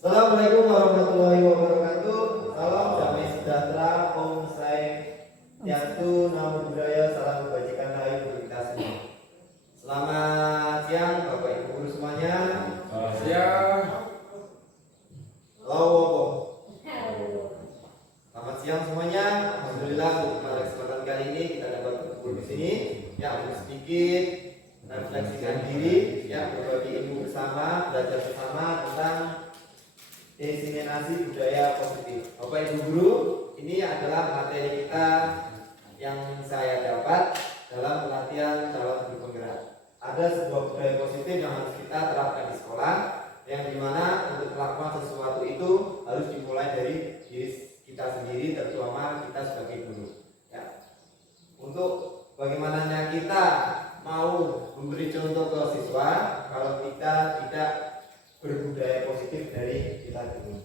Assalamualaikum warahmatullahi wabarakatuh. Salam damai sejahtera, Om Swastiastu, Namo Buddhaya, salam kebajikan rahayu untuk kita semua. Selamat siang Bapak Ibu guru semuanya. Selamat siang. Selamat siang semuanya. Alhamdulillah pada kesempatan kali ini kita dapat berkumpul di sini. Ya, untuk sedikit refleksikan diri, ya, berbagi ilmu bersama, belajar bersama tentang diseminasi budaya positif. Bapak Ibu guru, ini adalah materi kita yang saya dapat dalam pelatihan calon guru penggerak. Ada sebuah budaya positif yang harus kita terapkan di sekolah, yang dimana untuk melakukan sesuatu itu harus dimulai dari diri kita sendiri, terutama kita sebagai guru. Ya. Untuk bagaimananya kita mau memberi contoh ke siswa kalau kita tidak berbudaya positif dari kita dulu.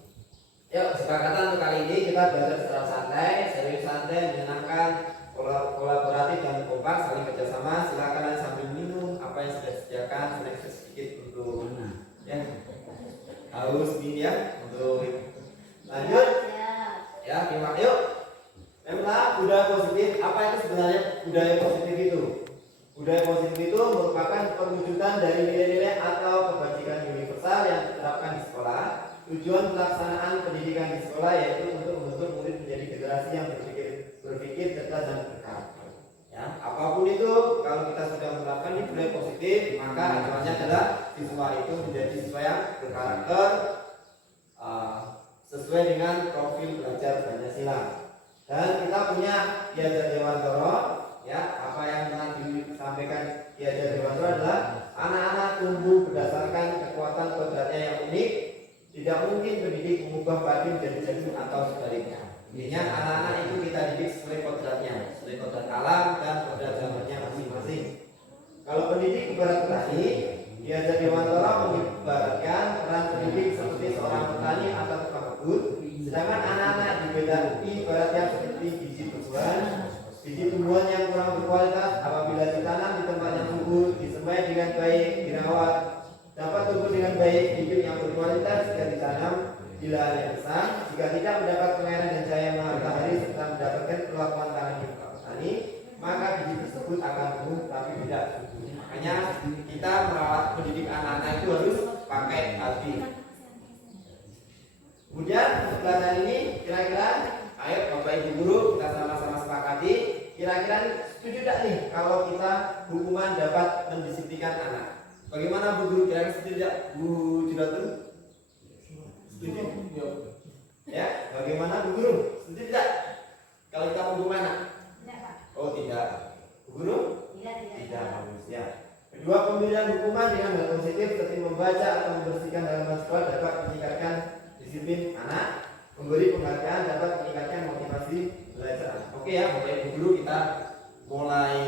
Yuk, kesepakatan untuk kali ini kita belajar secara santai, serius, santai, menyenangkan, kolaboratif dan kompak, saling kerjasama. Silakan sambil minum apa yang sudah disediakan, snack sedikit untuk ya haus ini ya untuk lanjut. Ya, terima yuk. Memang budaya positif, apa itu sebenarnya budaya positif itu? Budaya positif itu merupakan perwujudan dari nilai-nilai atau kebajikan universal yang diterapkan di sekolah. Tujuan pelaksanaan pendidikan di sekolah yaitu untuk membentuk murid menjadi generasi yang berpikir cerdas dan berkarakter. Ya, apapun itu, kalau kita sudah menerapkan ini budaya positif, maka akhirnya adalah siswa itu menjadi siswa yang berkarakter, sesuai dengan profil belajar Pancasila. Dan kita punya Ki Hajar Dewantara, ya, apa yang pernah disampaikan Ki Hajar Dewantara adalah anak-anak tumbuh berdasarkan kekuatan kodratnya yang unik. Tidak mungkin pendidik mengubah padi menjadi jagung atau sebaliknya. Intinya anak-anak itu kita didik sesuai kodratnya, sesuai kodrat alam dan kodrat zamannya masing-masing. Kalau pendidik ibarat petani, Ki Hajar Dewantara mengibaratkan peran pendidik seperti seorang petani atau tukang kebun. Sedangkan anak-anak ibaratnya seperti biji tumbuhan yang kurang berkualitas. Apabila ditanam di tempat yang subur, disemai dengan baik, dirawat, dapat tumbuh dengan baik. Bibit yang berkualitas jika ditanam di lahan yang besar. Jika tidak mendapat pengairan dan cahaya matahari serta mendapatkan perlakuan tangan yang petani, maka biji tersebut akan tumbuh tapi tidak subur. Makanya kita merawat pendidik anak-anak itu harus pakai hati. Kemudian untuk pelajaran ini kira-kira, ayo Bapak Ibu guru kita sama-sama sepakati, kira-kira setuju tidak nih kalau kita hukuman dapat mendisiplinkan anak? Bagaimana Bu Guru, kira-kira setuju tidak Bu Juratun? Setuju? Ya, bagaimana Bu Guru? Setuju tidak kalau kita hukum anak? Tidak, Pak. Oh tidak. Bu Guru? Tidak. Bagus ya. Kedua, pemberian hukuman dengan hal positif seperti membaca atau membersihkan halaman sekolah dapat meningkatkan disiplin anak. Memberi penghargaan dapat meningkatkan motivasi belajar anak. Oke ya, Bapak Ibu guru, kita mulai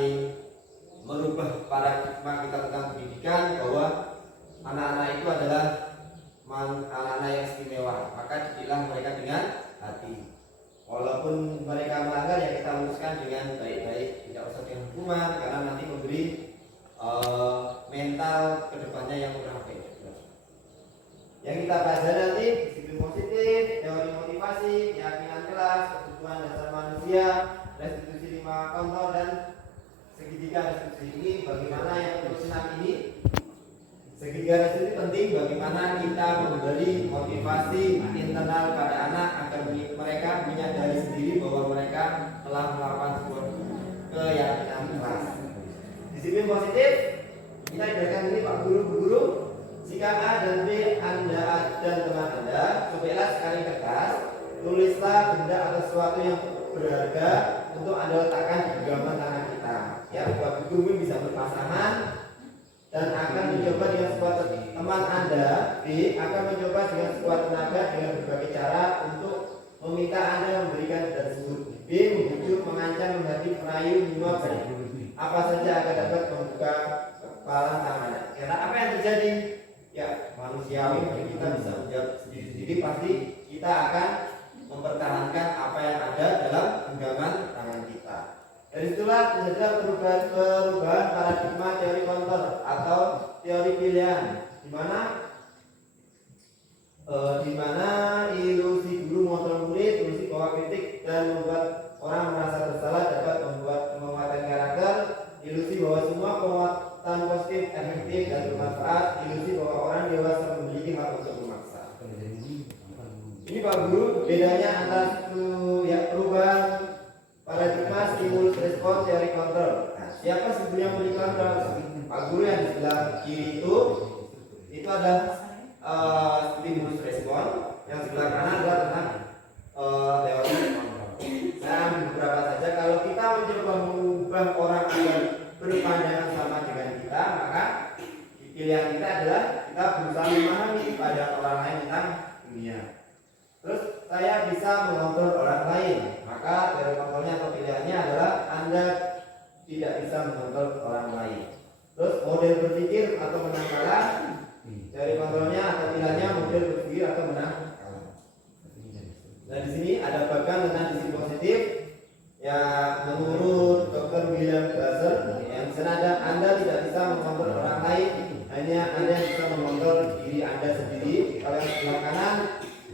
merubah paradigma kita tentang pendidikan bahwa anak-anak itu adalah anak-anak yang istimewa. Maka dididik mereka dengan hati. Walaupun mereka melanggar, ya kita luruskan dengan baik-baik, tidak usah dengan hukuman, karena nanti memberi mental kedepannya yang kurang baik. Yang kita pelajari nanti disiplin positif, teori motivasi, keyakinan kelas, kebutuhan dasar manusia, restitusi 5 kontrol dan segitiga restitusi ini. Bagaimana yang untuk senam ini? Segitiga restitusi penting bagaimana kita memberi motivasi internal pada anak agar mereka menyadari sendiri bahwa mereka telah melakukan sebuah keyakinan kelas. Disiplin positif kita ibaratkan ini Pak Guru. Jika A dan B Anda dan teman Anda, cobalah sekali kertas, tulislah benda atau sesuatu yang berharga untuk Anda letakkan di genggaman tangan kita. Ya, Bapak Guru bisa berpasangan dan akan mencoba dengan sekuat teman Anda. B akan mencoba dengan sekuat tenaga dengan berbagai cara untuk meminta Anda memberikan tersebut. B membujuk, mengancam, menghadik, merayu, menyuap, apa saja agar dapat membuka kepala tangannya. Karena apa yang terjadi? Ya, manusiawi kita bisa menjawab sendiri-sendiri, pasti kita akan mempertahankan apa yang ada dalam genggaman tangan kita. Dari itulah terjadilah perubahan paradigma teori counter atau teori pilihan, di mana penguatan positif, efektif, dan bermanfaat, ilusi bahwa orang dewasa memiliki hak untuk memaksa. Ini Pak Guru, bedanya antara perubahan paradigma stimulus respon teori kontrol. Nah, siapa sebetulnya yang memberi kontrol? Pak Guru yang di sebelah kiri itu ada stimulus respon, yang sebelah kanan adalah tentang teori kontrol. Saya ambil beberapa saja. Kalau kita mencoba mengubah orang agar berpandangan sama dengan kita, maka pilihan kita adalah kita berusaha memahami pada orang lain tentang dunia. Terus saya bisa mengontrol orang lain, maka teori kontrolnya atau pilihannya adalah Anda tidak bisa mengontrol orang lain. Terus model berpikir atau menang kalah, teori kontrolnya atau pilihannya model berpikir atau menang kalah. Nah di sini ada bagian tentang sisi positif. Ya menurut Dr. William Glasser, yang senada Anda tidak bisa mengontrol orang lain, hanya Anda bisa mengontrol diri Anda sendiri. Kalau yang sebelah kanan,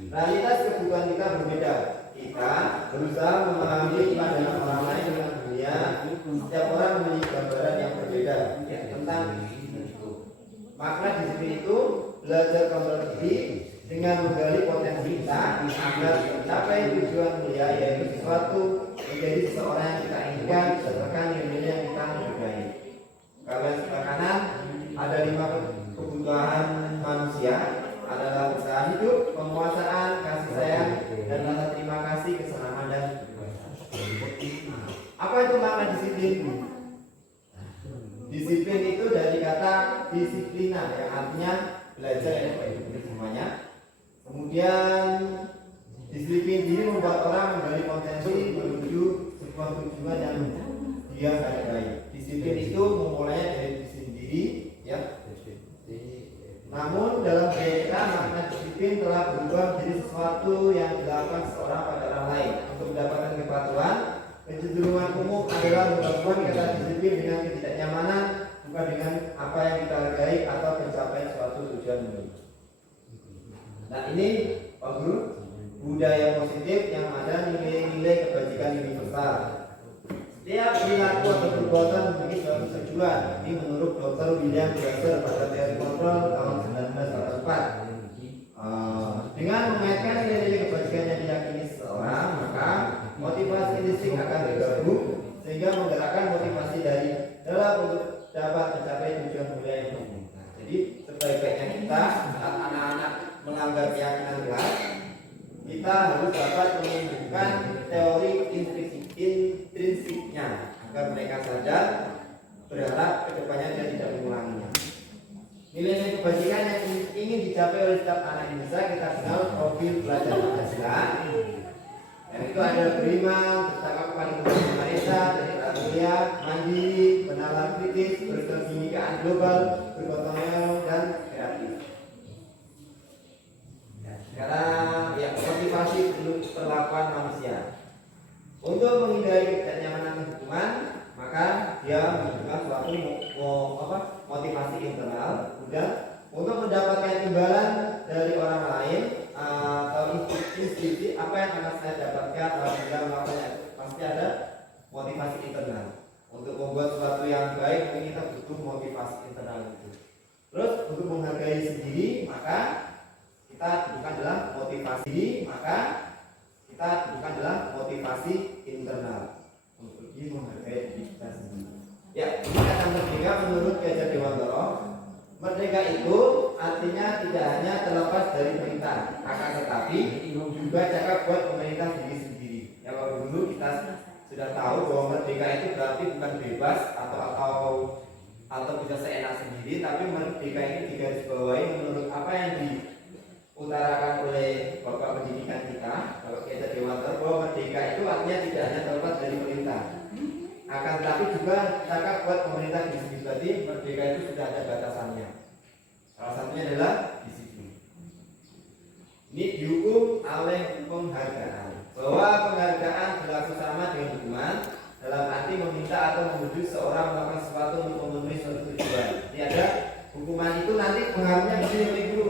realitas kebutuhan kita berbeda. Kita berusaha memahami pandangan orang lain dengan dunia. Setiap orang memiliki gambaran yang berbeda tentang itu. Makna disiplin itu belajar kontrol diri dengan menggali potensi kita agar mencapai tujuan mulia, yaitu sesuatu menjadi seseorang yang kita inginkan berdasarkan nilai yang kita hargai. Kalau yang sebelah kanan ada 5 kebutuhan manusia, adalah bertahan hidup, penguasaan, kasih sayang, dan rasa terima kasih, kesenangan dan kebahagiaan. Apa itu makna disiplin? Disiplin itu dari kata disiplina, yang artinya belajar yang baik semuanya. Kemudian disiplin diri membuat orang menggali potensi menuju sebuah tujuan yang dia hargai. Disiplin itu memulainya dari diri sendiri, ya. Namun dalam budaya kita, makna disiplin telah berubah menjadi sesuatu yang dilakukan seorang pada orang lain. Untuk mendapatkan kepatuhan, kecenderungan umum adalah menggabungkan kata disiplin dengan ketidaknyamanan, bukan dengan apa yang kita hargai atau pencapaian suatu tujuan mulia. Nah ini Pak Guru, budaya positif yang ada nilai-nilai kebajikan universal. Setiap perilaku atau perbuatan memiliki suatu tujuan. Ini menurut Dr. William Glasser pada teori kontrol tahun 1944. Dengan mengaitkan nilai-nilai kebajikan yang diyakini seseorang, maka motivasi insting akan bergabung sehingga menggerakkan motivasi dari dalam untuk dapat mencapai tujuan mulia yang umum. Jadi sebaik-baiknya kita saat anak-anak melanggar keyakinan kelas, kita harus dapat menunjukkan teori intrinsiknya agar mereka sadar, berharap kedepannya dia tidak mengulanginya. Nilai-nilai kebajikan yang ingin dicapai oleh setiap anak Indonesia kita kenal profil belajar Pancasila. Dan itu ada beriman, bertakwa kepada Tuhan Maha Esa, bersikap mulia, mandiri, bernalar kritis, berkebinekaan global, bergotong royong dan kreatif. Sekarang ya motivasi perlakuan manusia. Untuk menghindari ketidaknyamanan hukuman, maka dia membutuhkan suatu motivasi internal. Kemudian untuk mendapatkan imbalan dari orang lain atau institusi, apa yang akan saya dapatkan kalau tidak melakukannya, pasti ada motivasi internal. Untuk membuat sesuatu yang baik, kita butuh motivasi internal itu. Terus untuk menghargai sendiri, maka kita bukan adalah motivasi, maka kita bukan adalah motivasi internal untuk lebih menghargai diri kita sendiri. Ya, ini kata merdeka menurut Ki Hajar Dewantara. Merdeka itu artinya tidak hanya terlepas dari perintah, akan tetapi juga cakap buat pemerintah diri sendiri. Ya, kalau dulu kita sudah tahu bahwa merdeka itu berarti bukan bebas atau bisa seenak sendiri, tapi merdeka ini digarisbawahi menurut apa yang diutarakan oleh Bapak Pendidikan kita, Bapak Ki Hajar Dewantara, bahwa merdeka itu artinya tidak hanya terlepas dari perintah, akan tetapi juga cakap buat pemerintah diri sendiri. Berarti merdeka itu sudah ada batasannya. Salah satunya adalah disiplin. Ini dihukum oleh penghargaan, bahwa penghargaan berlaku sama dengan hukuman dalam arti meminta atau membujuk seorang melakukan sesuatu untuk memenuhi suatu tujuan. Ini ada hukuman itu nanti pengaruhnya di sini guru.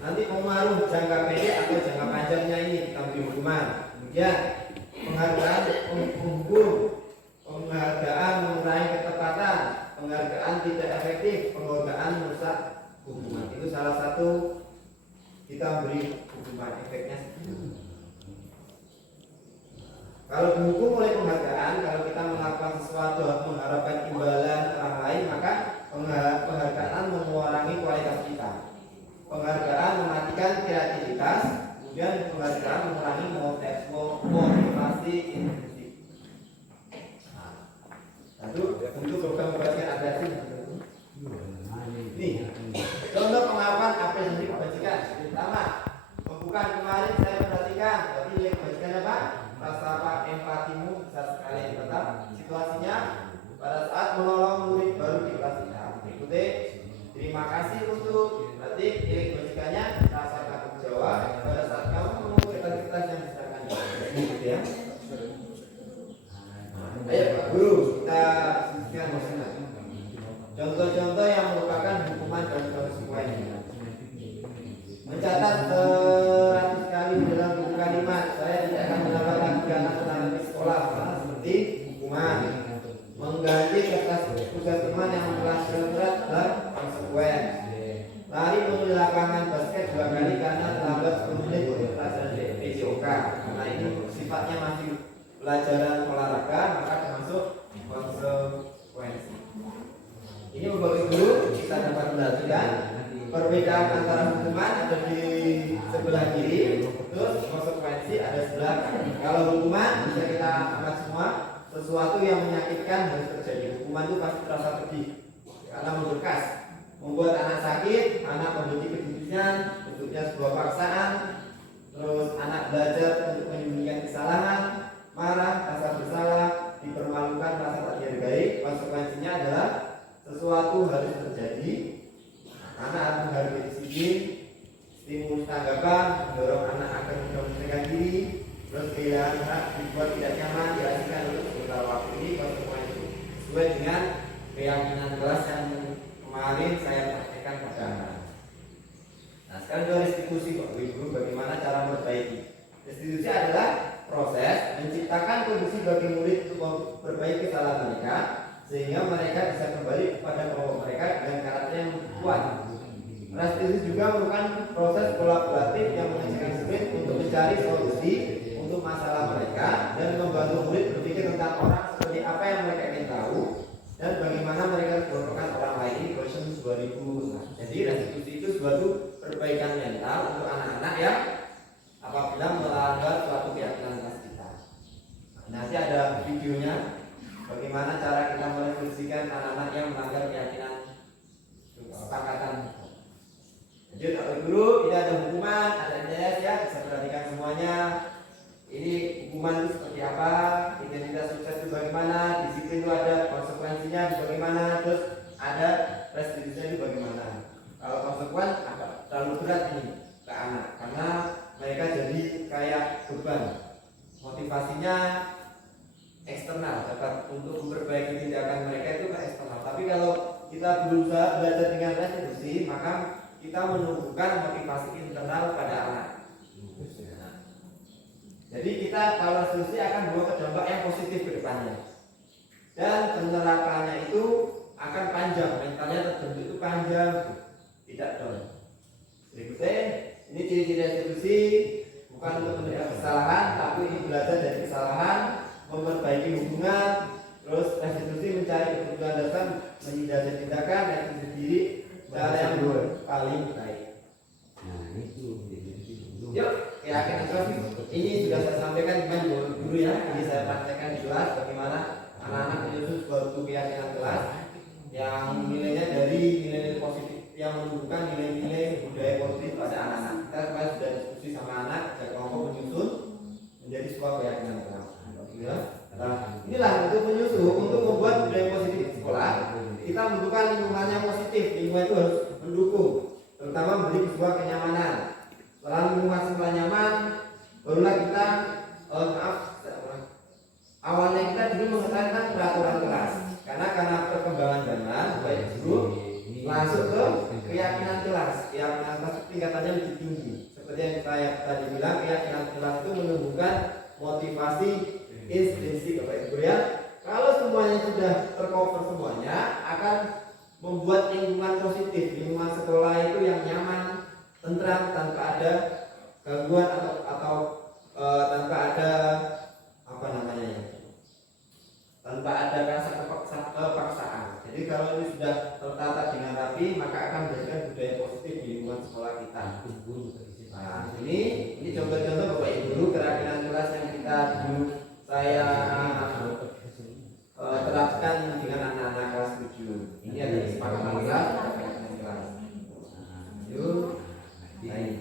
Nanti pengaruh jangka pendek atau jangka panjangnya ini kita beri hukuman. Kemudian penghargaan penghukum, penghargaan mengurangi ketepatan, penghargaan penggunaan tidak efektif, penggodaan merusak hubungan. Itu salah satu kita beri hukuman, efeknya seperti itu. Kalau dihukum oleh penghargaan, kalau kita melakukan sesuatu mengharapkan imbalan orang lain, maka penghargaan mengurangi kualitas kita. Penghargaan mematikan kreativitas, kemudian penghargaan mengurangi motivasi intrinsik. Satu, untuk program kebajikan agresi. Nih, contoh pengakuan apresiasi kebajikan. Pertama, bukan kemarin saya perhatikan, berarti nilai kebajikannya apa? Rasa empatimu bisa sekali tetap. Situasinya pada saat menolong murid baru di kelas kita. Berikutnya, terima kasih untuk, berarti nilai kebajikannya rasa tanggung jawab pada saat kamu menunggu aktivitas yang diserahkan. Gitu ya. Ayo Pak Guru, kita diskusikan masalah. Contoh-contoh yang merupakan hukuman dan konsekuensi. Mencatat 100 kali dalam buku kalimat, saya tidak akan menambah lagi karena di sekolah, seperti hukuman. Mengganti kertas tugas teman yang telah berat dan konsekuen. Lari menuju lapangan basket 2 kali karena terlambat 10 menit untuk pelajaran PJOK. Karena ini sifatnya masih pelajaran olahraga, maka termasuk konsekuensi. Ini bagi guru kita dapat perhatikan perbedaan antara hukuman ada di sebelah kiri, terus konsekuensi ada sebelah kanan. Kalau hukuman bisa kita angkat semua, sesuatu yang menyakitkan harus terjadi. Hukuman itu pasti terasa pedih karena memberkas, membuat anak sakit, anak membenci kejujuran, bentuknya sebuah paksaan, terus anak belajar untuk menyembunyikan kesalahan, marah, rasa bersalah, dipermalukan, rasa tak dihargai. Konsekuensinya adalah sesuatu harus terjadi, anak akan menghargai disiplin, stimulus tanggapan, mendorong anak akan menyelesaikan diri, terus kehilangan hak, dibuat tidak nyaman, dialihkan untuk beberapa waktu. Ini konsekuensi sesuai dengan keyakinan kelas yang kemarin saya praktekkan pada anak. Nah sekarang juga restitusi Pak Guru, bagaimana cara memperbaiki. Restitusi adalah proses menciptakan kondisi bagi murid untuk memperbaiki kesalahan mereka, sehingga mereka bisa kembali kepada kelompok mereka dengan karakter yang kuat. Restitusi juga merupakan proses kolaboratif yang mengajarkan murid untuk mencari solusi untuk masalah mereka dan membantu murid berpikir tentang orang seperti apa yang mereka ingin tahu dan bagaimana mereka merupakan orang lain. Ini version 2000. Jadi restitusi itu suatu perbaikan mental untuk anak-anak yang apabila melanggar suatu keyakinan kelas kita. Nanti ada videonya bagaimana cara kita merestitusikan anak-anak yang melanggar keyakinan kesepakatan. Jadi dulu tidak ada hukuman, ada NDS ya, bisa perhatikan semuanya. Ini hukuman itu seperti apa, identitas sukses itu bagaimana, disiplin itu ada konsekuensinya bagaimana, terus ada restitusinya itu bagaimana. Kalau konsekuen agak terlalu berat ini ke anak karena mereka jadi kayak beban. Motivasinya eksternal, dapat untuk memperbaiki tindakan mereka itu ke eksternal. Tapi kalau kita berusaha belajar dengan restitusi, maka kita menumbuhkan motivasi internal pada anak. Jadi kita kalau restitusi akan membawa dampak yang positif ke depannya. Dan penerapannya itu akan panjang, mentalnya terbentuk itu panjang, tidak down. Berikutnya, ini ciri-ciri restitusi bukan untuk mencegah kesalahan, tapi ini belajar dari kesalahan, memperbaiki hubungan, terus restitusi mencari kebutuhan dasar, menghindari tindakan, restitusi diri, cara yang paling baik. Nah itu. Yuk, keyakinan kelas ini sudah saya sampaikan dengan guru ya. Ini saya praktekkan di kelas bagaimana anak-anak menyusun suatu keyakinan kelas yang nilainya dari nilai positif yang menunjukkan nilai-nilai budaya positif pada anak-anak. Kita kemarin sudah diskusi sama anak, dan kelompok menyusun menjadi sebuah keyakinan kelas. Nah, inilah untuk menyusun, untuk membuat budaya positif di sekolah. Kita membutuhkan lingkungan yang positif. Lingkungan itu harus mendukung, terutama memberi sebuah kenyamanan. Setelah lingkungan setelah nyaman, barulah kita awalnya kita dulu mengetahui peraturan kelas. Karena perkembangan zaman, baik guru masuk ke keyakinan kelas. Keyakinan kelas tingkatannya lebih tinggi. Seperti yang saya tadi bilang, keyakinan kelas itu menumbuhkan motivasi intrinsik Bapak Ibu ya. Kalau semuanya sudah tercover semuanya, akan membuat lingkungan positif, lingkungan sekolah itu yang nyaman, tentram, tanpa ada gangguan atau tanpa ada apa namanya ya, tanpa ada rasa kepaksaan. Jadi kalau ini sudah tertata dengan rapi, maka akan menjadikan budaya positif di lingkungan sekolah kita. Nah, ini contoh-contoh Bapak Ibu guru kerajinan kelas yang kita dulu saya terapkan dengan anak-anak kelas 7. Ini ada kesepakatan kelas kerajinan kelas. Yuk, baik.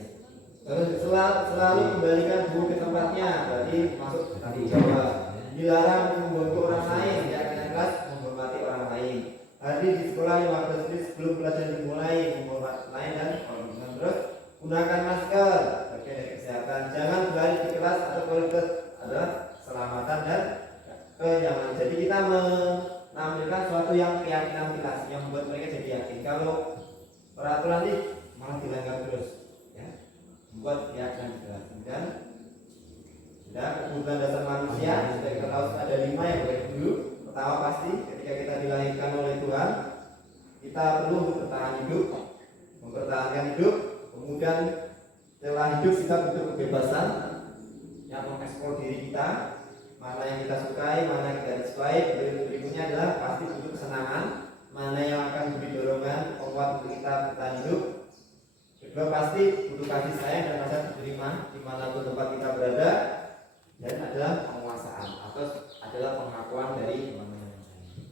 Terus selalu kembalikan buku ke tempatnya. Berarti masuk tadi jawab. Dilarang membantu orang lain. Kerajinan kelas menghormati orang lain. Tadi di sekolah 15 menit sebelum pelajaran dimulai menghormati lain dan komitmen. Terus gunakan masker bagian dari kesehatan. Jangan berlari di kelas atau koridor, adalah keselamatan dan kenyamanan. Jadi kita menampilkan suatu yang keyakinan kelas yang membuat mereka jadi yakin. Kalau peraturan ini malah dilanggar terus, ya, membuat keyakinan kelas. Dan sudah kebutuhan dasar manusia sudah kita tahu ada 5 yang baik dulu. Pertama pasti ketika kita dilahirkan oleh Tuhan, kita perlu bertahan hidup, mempertahankan hidup. Kemudian setelah hidup kita butuh kebebasan yang mengeksplor diri kita, mana yang kita sukai, mana yang kita disukai. Berikutnya adalah pasti butuh kesenangan, mana yang akan memberi dorongan penguat untuk kita bertahan hidup. Kedua pasti butuh kasih sayang dan rasa diterima dimanapun tempat kita berada. Dan adalah penguasaan atau adalah pengakuan dari teman-teman yang lain.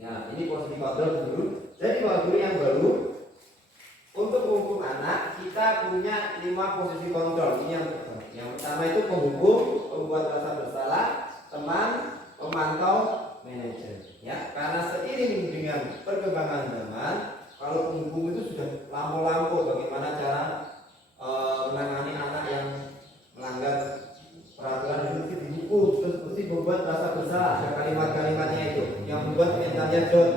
Ya, ini posisi kontrol dulu. Jadi kalau guru yang baru, untuk menghukum anak kita punya 5 posisi kontrol. Ini yang pertama itu penghukum, pembuat rasa bersalah, teman, pemantau, manajer. Ya, karena seiring dengan perkembangan zaman, kalau penghukum itu sudah lampau-lampau bagaimana cara menangani anak yang melanggar peraturan itu dihukum, terus mesti membuat rasa bersalah. Ada kalimat-kalimatnya itu yang membuat mentalnya down.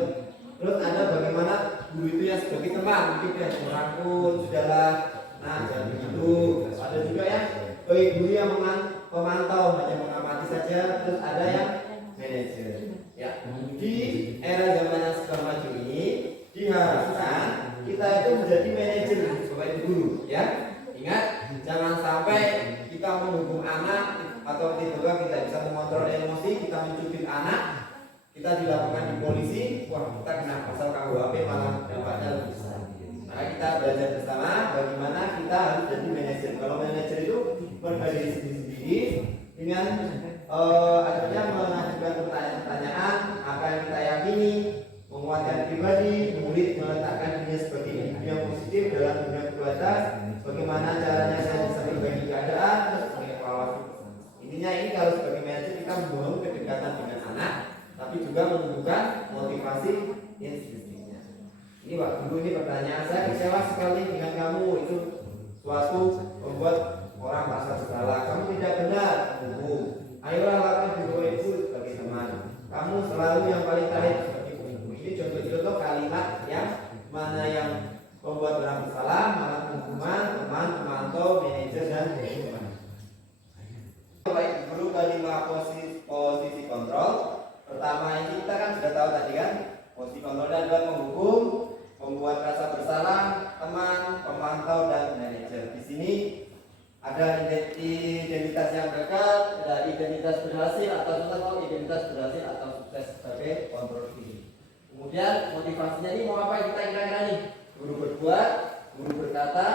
Terus ada bagaimana guru itu ya sebagai teman, mungkin ya merangkul, sudahlah, nah jangan begitu. Ada juga yang guru yang pemantau, hanya mengamati saja. Terus ada yang manajer. Ya, di era zaman yang sekarang maju ini diharapkan kita itu menjadi manajer sebagai guru, ya. Ingat, jangan sampai kita menghukum anak atau tiba-tiba kita bisa mengontrol emosi, kita mencubit anak, kita dilaporkan di polisi, wah kita kena pasal KUHP malah dampaknya lebih besar. Maka kita belajar bersama bagaimana kita harus jadi manajer. Kalau manajer itu berdiri sendiri-sendiri dengan akhirnya mengajukan pertanyaan-pertanyaan apa yang kita yakini, menguatkan pribadi, murid meletakkan dirinya sebagai individu yang positif dalam dunia kualitas. Bagaimana caranya saya bisa berbagi keadaan, terus mengevaluasi. Intinya ini kalau sebagai manajer kita membangun kedekatan dengan anak, tapi juga menunjukkan motivasi instinktifnya. Ini Pak Guru, ini pertanyaan saya kecewa sekali dengan kamu, itu suatu membuat orang merasa bersalah. Kamu tidak benar, hukum. Ayolah lakukan di bawah ibu sebagai teman. Kamu selalu yang paling terakhir sebagai penghukum. Ini contoh-contoh kalimat yang mana yang membuat orang bersalah, malah penghukuman, teman, pemantau, manajer dan teman. Baik Guru, kelima posisi kontrol. Pertama ini kita kan sudah tahu tadi kan, posisi kontrolnya adalah penghukum, membuat rasa bersalah, teman, pemantau dan manajer. Di sini ada identitas yang gagal, ada identitas berhasil atau identitas berhasil atau sukses sebagai kontrol diri. Kemudian motivasinya ini mau apa kita kira-kira nih? Guru berbuat, guru berkata,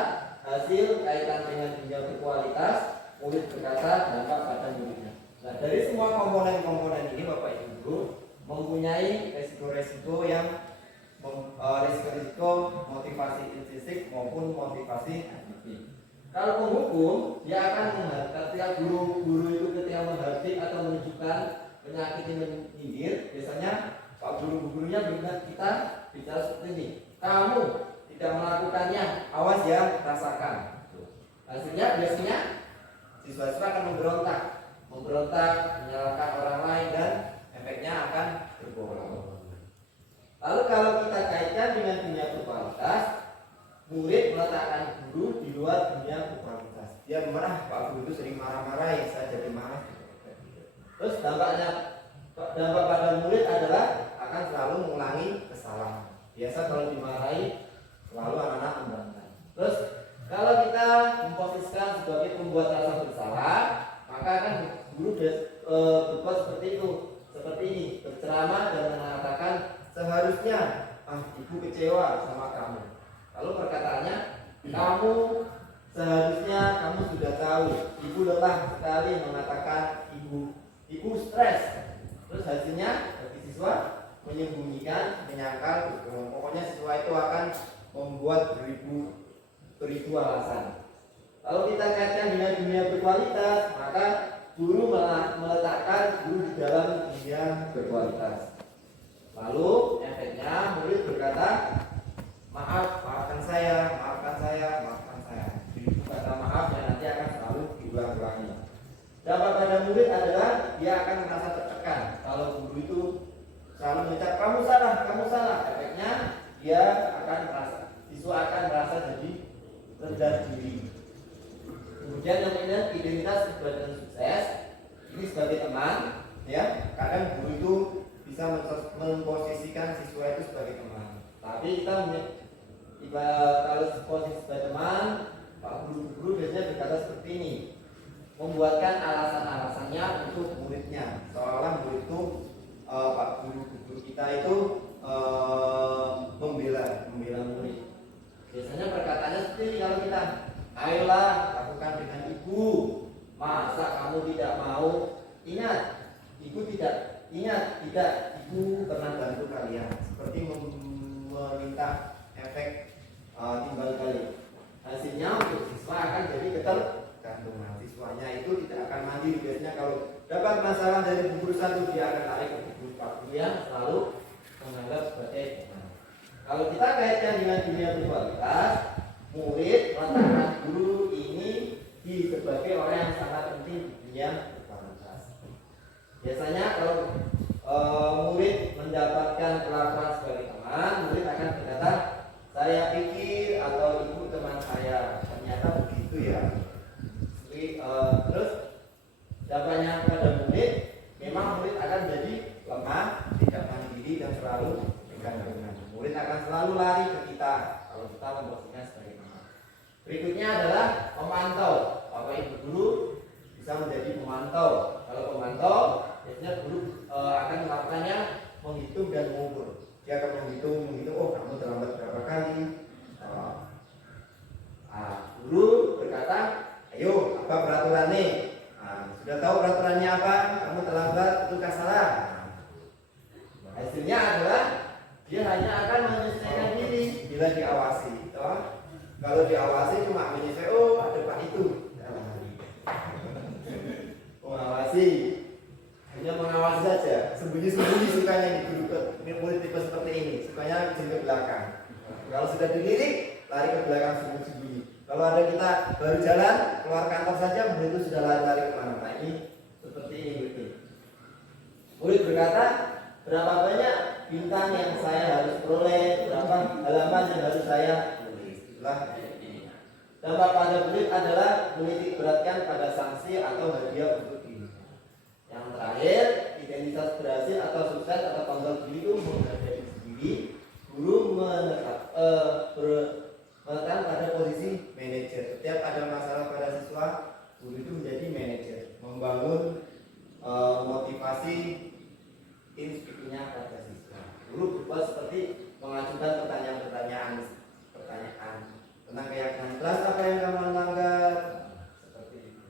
hasil kaitan dengan dunia berkualitas, murid berkata, dampak pada muridnya. Nah, dari semua komponen-komponen ini Bapak Ibu Guru mempunyai resiko-resiko yang resiko motivasi intrinsik maupun motivasi aktif. Kalau penghukum, dia akan ketika guru itu ketika menghadapi atau menunjukkan penyakit yang menyindir, biasanya Pak Guru-gurunya benar kita bicara seperti ini. Kamu tidak melakukannya, awas ya, rasakan. Hasilnya biasanya siswa-siswa akan memberontak, menyalahkan orang lain dan efeknya akan berbohong. Lalu kalau kita kaitkan dengan dunia berkualitas, murid meletakkan guru di luar dunia berkualitas. Dia marah, Pak Guru itu sering marah-marahin, saya jadi marah. Terus dampak pada murid adalah akan selalu mengulangi kesalahan. Biasa kalau dimarahi selalu anak-anak membantah. Terus kalau kita memposisikan sebagai pembuat rasa bersalah, maka akan guru berbuat seperti itu, seperti ini, berceramah dan mengatakan seharusnya ibu kecewa sama kamu. Lalu perkataannya, kamu seharusnya kamu sudah tahu, ibu lelah sekali mengatakan ibu stres. Terus hasilnya bagi siswa menyembunyikan, menyangkal, pokoknya siswa itu akan membuat beribu alasan. Kalau kita kaitkan dengan dunia berkualitas, maka guru meletakkan guru di dalam dunia berkualitas. Lalu efeknya murid berkata, maafkan saya. Kata maaf yang nanti akan selalu diulang-ulangi. Dampak pada murid adalah dia akan merasa tertekan. Kalau guru itu selalu mengucap kamu salah. Efeknya dia akan merasa, siswa akan merasa jadi rendah diri. Kemudian yang kedua, identitas keberadaan sukses. Ini sebagai teman, ya. Kadang guru itu bisa memposisikan siswa itu sebagai teman. Tapi kita kalau posisi sebagai teman, Pak guru biasanya berkata seperti ini, membuatkan alasan-alasannya untuk muridnya, seolah murid itu Pak guru kita itu membela murid. Biasanya perkataannya seperti ini kalau kita, ayolah lakukan dengan ibu, masa kamu tidak mau? Ingat, ibu pernah bantu kalian, seperti meminta efek timbal balik. Hasilnya untuk siswa akan jadi ketergantungan. Siswanya itu tidak akan mandiri. Biasanya kalau dapat masalah dari guru satu, dia akan lari ke guru yang selalu menganggap sebagai teman. Kalau kita kaitkan dengan dunia berkualitas, murid meletakkan guru ini sebagai orang yang sangat penting di dunia berkualitas. Biasanya kalau murid mendapatkan perlakuan sebagai teman, murid akan berkata, saya pikir atau ibu teman saya, ternyata begitu ya. Terus dampaknya kepada murid, memang murid akan jadi lemah, tidak mandiri dan selalu bergantungan. Murid akan selalu lari ke kita kalau kita memposisikan sebagai teman. Berikutnya adalah pemantau. Bapak ibu guru bisa menjadi pemantau. Kalau pemantau, biasanya guru akan melakukannya menghitung dan mengukur. Dia akan menghitung, oh kamu terlambat berapa kali. Guru berkata, ayo apa peraturannya? Sudah tahu peraturannya apa? Kamu terlambat itu salah. Hasilnya adalah dia hanya akan menyesuaikan diri bila diawasi. Kalau diawasi cuma menyesuaikan, oh ada pak itu. Mengawasi, hanya mengawasi saja. Sembunyi-sembunyi sukanya di guru murid tipe seperti ini, sukanya ke belakang. Kalau sudah dilirik, lari ke belakang sembunyi-sembunyi. Kalau ada kita baru jalan keluar kantor saja, murid itu sudah lari-lari kemana? Nah ini seperti ini betul. Murid berkata, berapa banyak bintang yang saya harus peroleh, berapa halaman yang harus saya tulis. Itulah ini. Dampak pada murid adalah menitik beratkan pada sanksi atau hadiah untuk diri. Yang terakhir, identitas berhasil atau sukses atau tanggal diri itu menghargai sendiri. Guru meletakkan pada posisi manajer. Setiap ada masalah pada siswa, guru itu menjadi manajer, membangun motivasi inspirasinya pada siswa. Guru berbuat seperti mengajukan pertanyaan tentang keyakinan kelas, apa yang kamu langgar, seperti itu.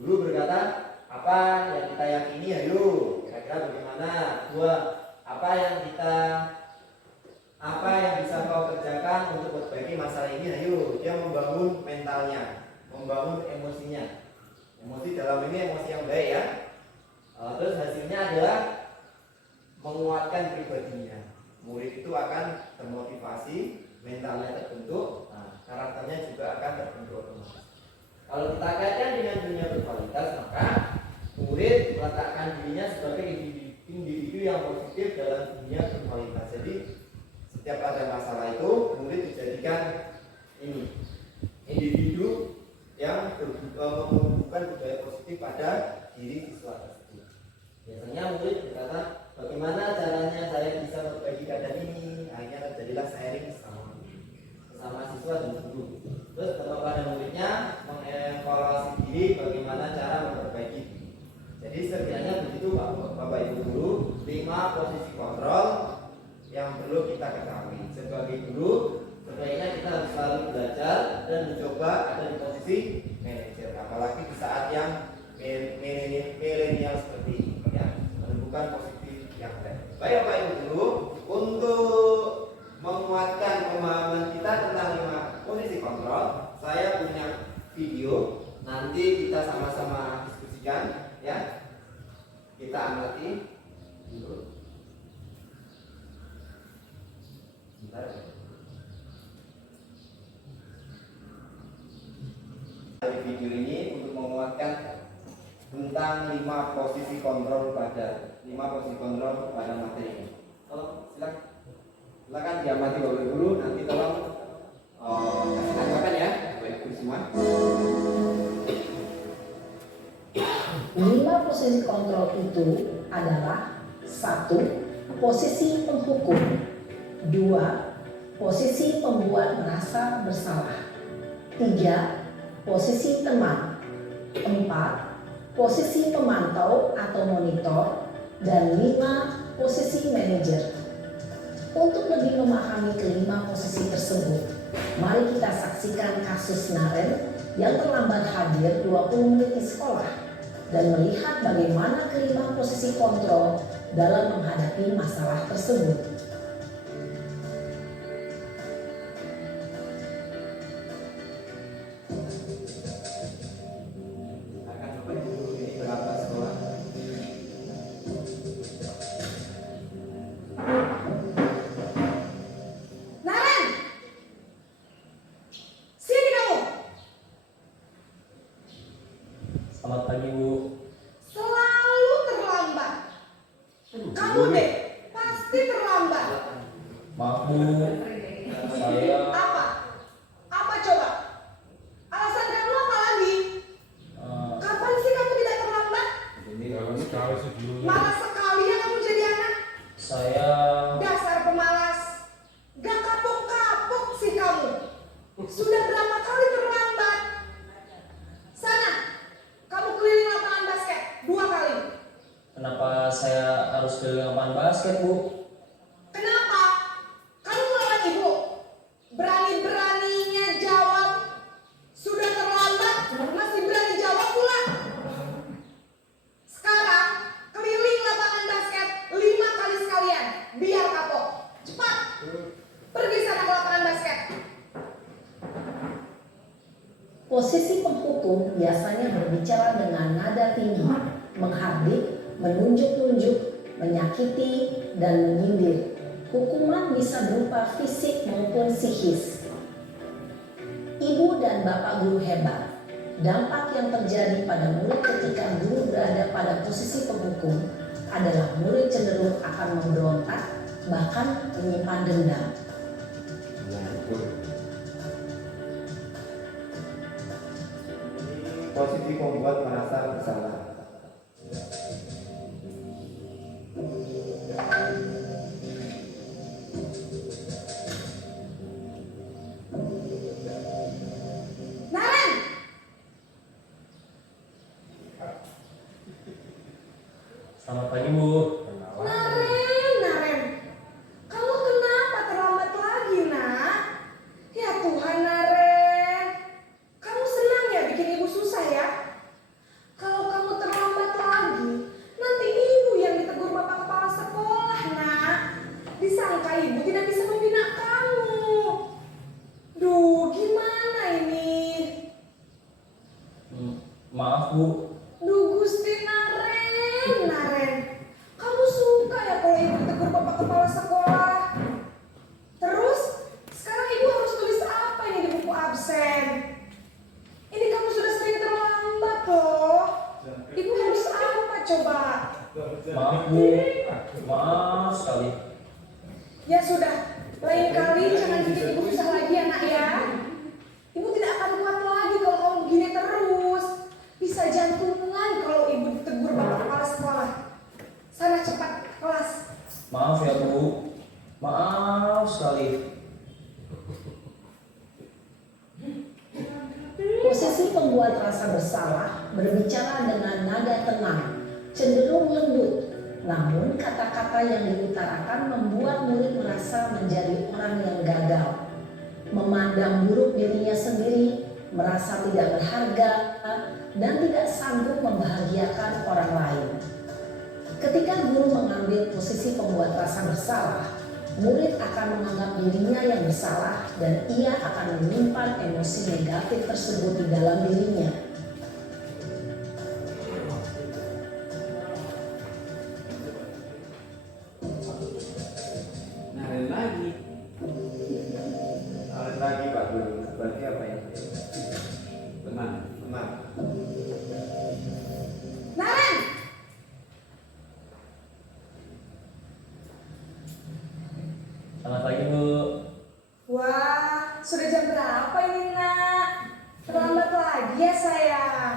Guru berkata, apa yang kita yakini, ayo kira-kira bagaimana? Dua, apa yang bisa kau kerjakan untuk memperbaiki masalah ini, ayo. Dia membangun mentalnya, membangun emosinya. Emosi dalam ini emosi yang baik ya. Terus hasilnya adalah menguatkan pribadinya. Murid itu akan termotivasi, mentalnya terbentuk, karakternya juga akan terbentuk otomatis. Kalau kita kaitkan dengan dunia berkualitas, maka murid meletakkan dirinya sebagai individu yang positif dalam dunia berkualitas. Jadi setiap ada masalah itu, murid dijadikan ini individu yang menumbuhkan budaya positif pada diri siswa tersebut. Biasanya murid berkata, bagaimana caranya saya bisa memperbaiki keadaan ini? Akhirnya jadilah sharing sesama siswa dan guru. Terus kepada muridnya mengevaluasi diri bagaimana cara memperbaiki diri. Jadi setidaknya begitu Bapak Ibu guru, 5 posisi kontrol yang perlu kita ketahui. Sebagai guru, sebaiknya kita harus selalu belajar dan mencoba ada di posisi manajer, apalagi di saat yang milenial seperti ini, ya, bukan posisi yang lain. Baik Bapak Ibu guru, untuk menguatkan pemahaman kita tentang 5 posisi kontrol, saya punya video, nanti kita sama-sama diskusikan, ya. Kita amati dulu. Bentar. Dari video ini untuk menguatkan tentang 5 posisi kontrol pada materi ini. Silakan diamati Bapak Ibu, nanti tolong kasih tanggapan ya Bapak Ibu semua. 5 posisi kontrol itu adalah 1. Posisi penghukum, 2. Posisi pembuat merasa bersalah, 3. Posisi teman, 4. Posisi pemantau atau monitor, dan 5. Posisi manajer. Untuk lebih memahami kelima posisi tersebut, mari kita saksikan kasus Naren yang terlambat hadir 20 menit di sekolah dan melihat bagaimana kelima posisi kontrol dalam menghadapi masalah tersebut. Akan Bapak Ibu guru ini berangkat sekolah. Naren, sini kamu. Selamat pagi Bu. Selalu terlambat. Kamu deh, pasti terlambat. Maaf Bu, saya Apa? Apa coba? Alasan kamu apa lagi? Kapan sih kamu tidak terlambat? Sekali sih dulu. Malas sekali ya kamu jadi anak. saya Dasar pemalas. Gak kapok-kapok sih kamu. Sudah berapa kali terlambat? Sana, kamu keliling lapangan basket 2 kali. kenapa saya harus keliling lapangan basket Bu? Kenapa? Kamu melawan ibu. Berani-beraninya jawab. Sudah terlambat, masih berani jawab pula. Sekarang, keliling lapangan basket 5 kali sekalian. Biar kapok. Cepat. Pergi sana ke lapangan basket. Posisi penghukum biasanya berbicara dengan nada tinggi, menghardik, menunjuk-nunjuk, menyakiti, dan menyindir. Hukuman bisa berupa fisik maupun psikis. Ibu dan bapak guru hebat. Dampak yang terjadi pada murid ketika guru berada pada posisi penghukum adalah murid cenderung akan memberontak, bahkan menyimpan dendam. Posisi pembuat merasa bersalah. Naren, Selamat pagi Bu. Naren. Kamu kenapa terlambat lagi, nak? Ya Tuhan, Naren. Kamu senang ya bikin ibu susah ya? Kalau kamu terlambat lagi, nanti ibu yang ditegur bapak kepala sekolah, nak. Disangka ibu tidak bisa membina kamu. Duh, gimana ini? Maaf Bu, Duh Gusti Naren. Kamu suka ya kalau ibu ditegur bapak kepala sekolah? Terus, sekarang ibu harus tulis apa ini di buku absen? Ini kamu sudah sering terlambat loh. Ibu harus apa coba? maaf Bu, maaf sekali. Ya sudah, lain kali jangan bikin ibu susah lagi ya nak ya. Ibu tidak akan kuat lagi kalau kamu begini terus. Bisa jantungan kalau ibu ditegur bapak kepala sekolah. Sana cepat kelas. Maaf ya Bu, maaf sekali. sorry. Posisi pembuat rasa bersalah berbicara dengan nada tenang, cenderung lembut. Namun kata-kata yang diutarakan membuat murid merasa menjadi orang yang gagal, memandang buruk dirinya sendiri, merasa tidak berharga, dan tidak sanggup membahagiakan orang lain. Ketika guru mengambil posisi pembuat rasa bersalah, murid akan menganggap dirinya yang bersalah dan ia akan menyimpan emosi negatif tersebut di dalam dirinya. Narik lagi. Alat lagi Pak Guru, berarti apa ya? Tenang. Tenang. Naren, Selamat pagi Bu. wah, sudah jam berapa ini nak? Terlambat lagi ya sayang.